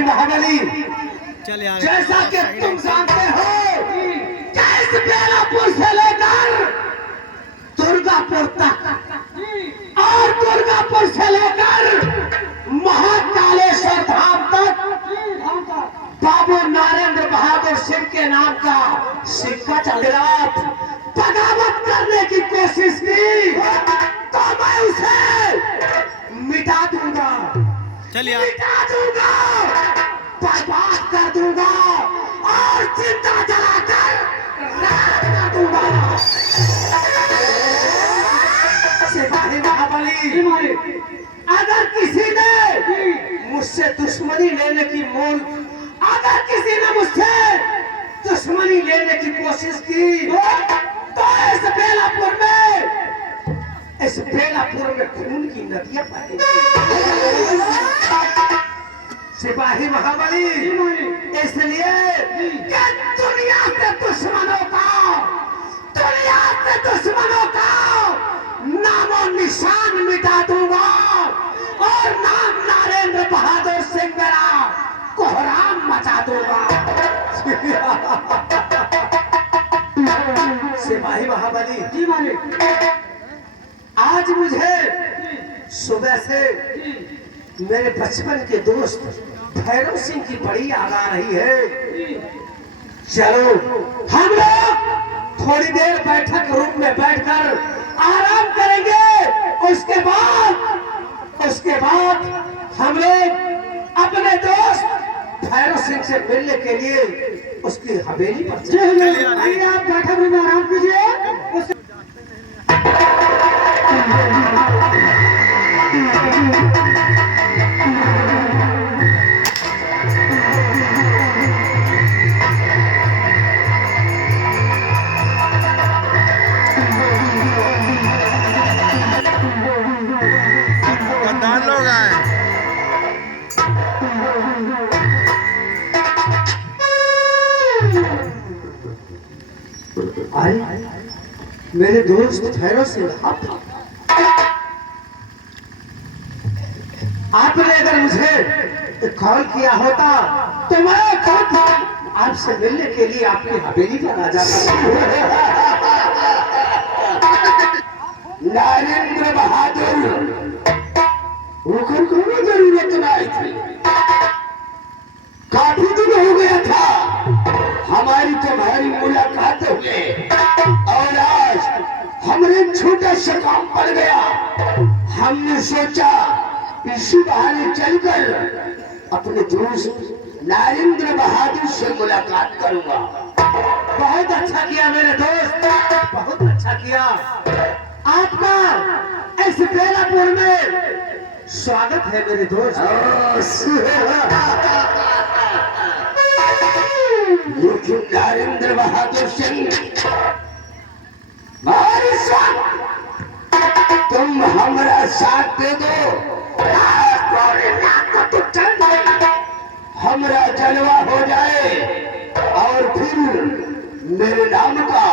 सिपाही महाबली, चल यार, जैसा कि तुम जानते हो कि इस बेलापुर से लेकर दुर्गापुर तक और दुर्गापुर से लेकर महाकालेश्वर धाम तक बाबू नरेंद्र बहादुर सिंह के नाम का सिक्का चल रहा। बगावत करने की कोशिश की तो मैं उसे मिटा दूंगा, चल यार, मिटा दूंगा, बर्बाद कर दूंगा और जिंदा जलाकर राख कर दूंगा। सिपाही महाबली, अगर किसी ने मुझसे दुश्मनी लेने की अगर किसी ने मुझसे दुश्मनी लेने की कोशिश की तो इस बेलापुर में खून की नदियां बहेंगी। सिपाही महाबली, इसलिए कि दुनिया से दुश्मनों का नामो निशान मिटा दूंगा और नाम नरेंद्र बहादुर सिंह मेरा कोहराम मचा दूंगा। सिपाही महाबली जी, आज मुझे सुबह से मेरे बचपन के दोस्त भैरव सिंह की बड़ी याद आ रही है। चलो हम लोग थोड़ी देर बैठक रूम में बैठकर आराम करेंगे। उसके बाद हम लोग अपने दोस्त भैरव सिंह से मिलने के लिए उसकी हवेली पर चलेंगे। आप बैठक रूम में आराम कीजिए। गद्दार लोग आए। मेरे दोस्त भैरव सिंह, आपने अगर मुझे कॉल किया होता तो मैं खुद आपसे मिलने के लिए आपकी हवेली पर आ जाता। नरेंद्र बहादुर को जरूरत नहीं थी, काफी दिन हो गया था हमारी तुम्हारी मुलाकात हुए और आज हमने छोटा सा काम पड़ गया। हमने सोचा इसी बहाने चलकर अपने दोस्त नरेंद्र बहादुर से मुलाकात करूंगा। बहुत अच्छा किया मेरे दोस्त, बहुत अच्छा किया। आपका इस बेलापुर में स्वागत है मेरे दोस्त। लेकिन नरेंद्र बहादुर सिंह, तुम हमारा साथ दे दो, हमारा जलवा हो जाए और फिर मेरे नाम का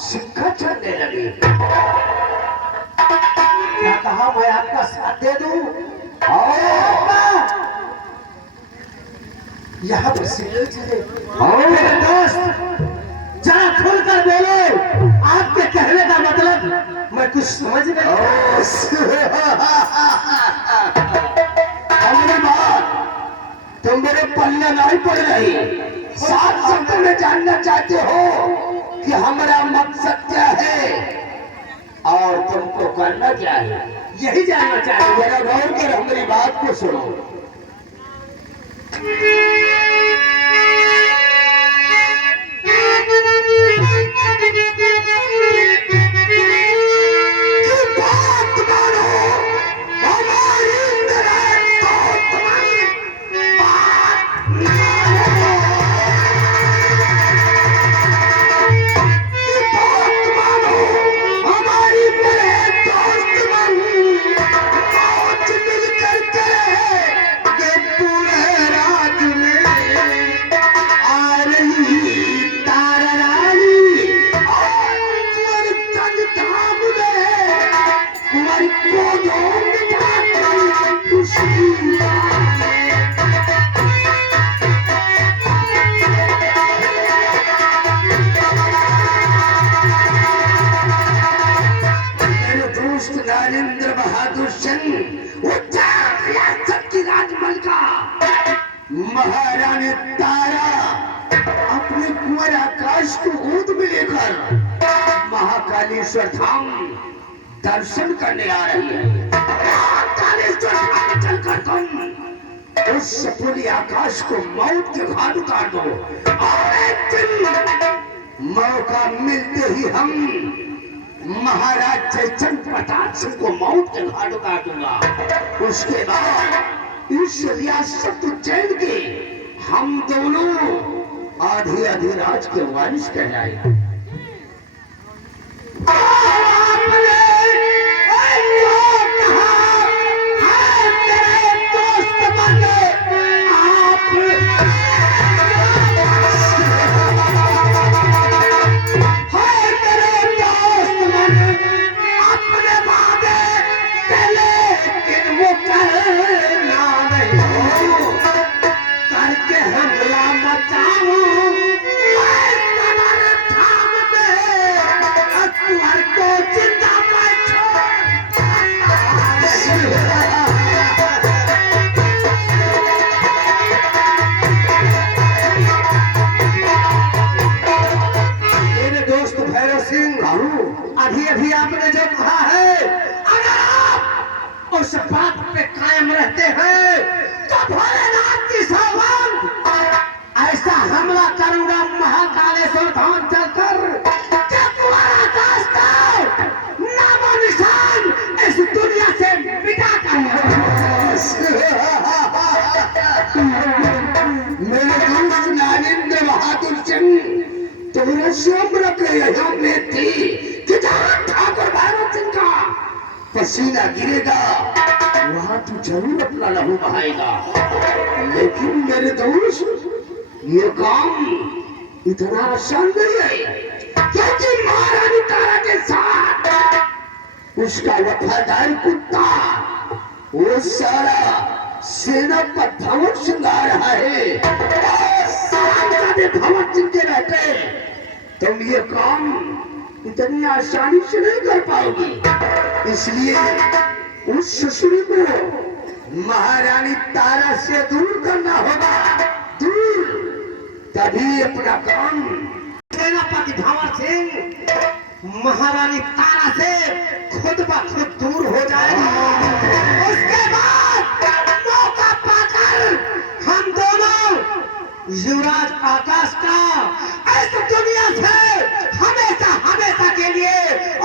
सिक्का चलने लगे। क्या कहा? मैं आपका साथ दे दूं और यहाँ पर सिक्का चले। मेरे दोस्त जरा खुलकर बोलो, आपके कहने का मतलब मैं कुछ समझ नहीं। हमने बात तुम मेरे पल्ले नहीं पड़ रही। साथ शब्द में जानना चाहते हो कि हमारा मकसद क्या है और तुमको करना क्या है, यही जानना चाहते। मेरा गौर कर हमारी बात को सुनो। महारानी तारा अपने कुंवर आकाश को गोद में लेकर महाकालेश्वर धाम दर्शन करने आ रही है। महाकालेश्वर धाम चलकर तुम उस सपूरी आकाश को मौत के घाट उतार दो और एक दिन मौका मिलते ही हम महाराज जयचंद प्रताप सिंह को मौत के घाट उतार दूंगा। उसके बाद इस रियासत उज्जैन के हम दोनों आधी आधी राज के वारिस कहलाएंगे। अभी अभी आपने जो कहा है, अगर आप उस बात पे कायम रहते हैं तो भोलेनाथ की सौगंध ऐसा हमला करूंगा महाकालेश्वर धाम चलकर आकाश का नामो निशान इस दुनिया से मिटा कर मेरे दोस्त नारेंद्र बहादुर सिंह तुम्हारे सोमर के यहाँ में थी कि जहाँ ठाकुर भैरव सिंह का पसीना गिरेगा वहां तू जरूर अपना लहू बहाएगा। लेकिन मेरे दोस्त ये काम इतना आसान नहीं है, क्योंकि महारानी तारा के साथ उसका वफादार कुत्ता वो सारा सेना पर धमक सिंगा रहा है। धमक सिंह के रहते तुम ये काम इतनी आसानी से नहीं कर पाओगी। इसलिए उस ससुरी को महारानी तारा से दूर करना होगा, दूर, तभी अपना काम सेनापति भंवर सिंह महारानी तारा से खुद ब खुद दूर हो जाएगा। उसके बाद मौका पाकर हम दोनों युवराज आकाश का इस दुनिया से हमेशा हमेशा के लिए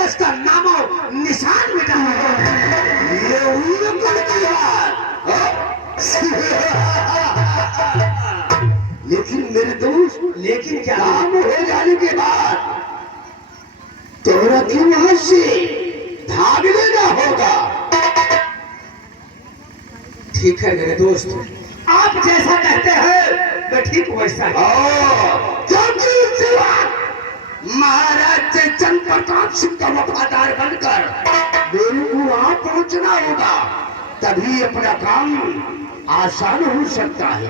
उसका नामो निशान मिटाएंगे। ये हुई की बात। लेकिन मेरे दोस्त, लेकिन क्या काम हो जाने के बाद तोरा की वहां से भाग लेना होगा। ठीक है मेरे दोस्त, आप जैसा कहते हैं मैं ठीक वैसा क्योंकि महाराज जयचंद प्रताप सिंह का वफादार बनकर मेरे को वहां पहुंचना होगा, तभी अपना काम आसान हो सकता है।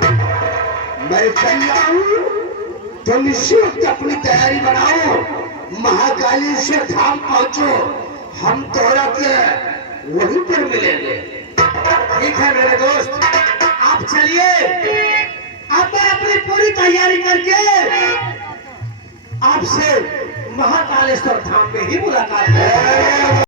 मैं चल जाऊं, तुम इसी वक्त अपनी तैयारी बनाओ, महाकालेश्वर धाम पहुंचो, हम तोरा के वहीं पर मिलेंगे। ठीक है मेरे दोस्त, आप चलिए। अब मैं अपनी पूरी तैयारी करके आपसे महाकालेश्वर धाम में ही मुलाकात है।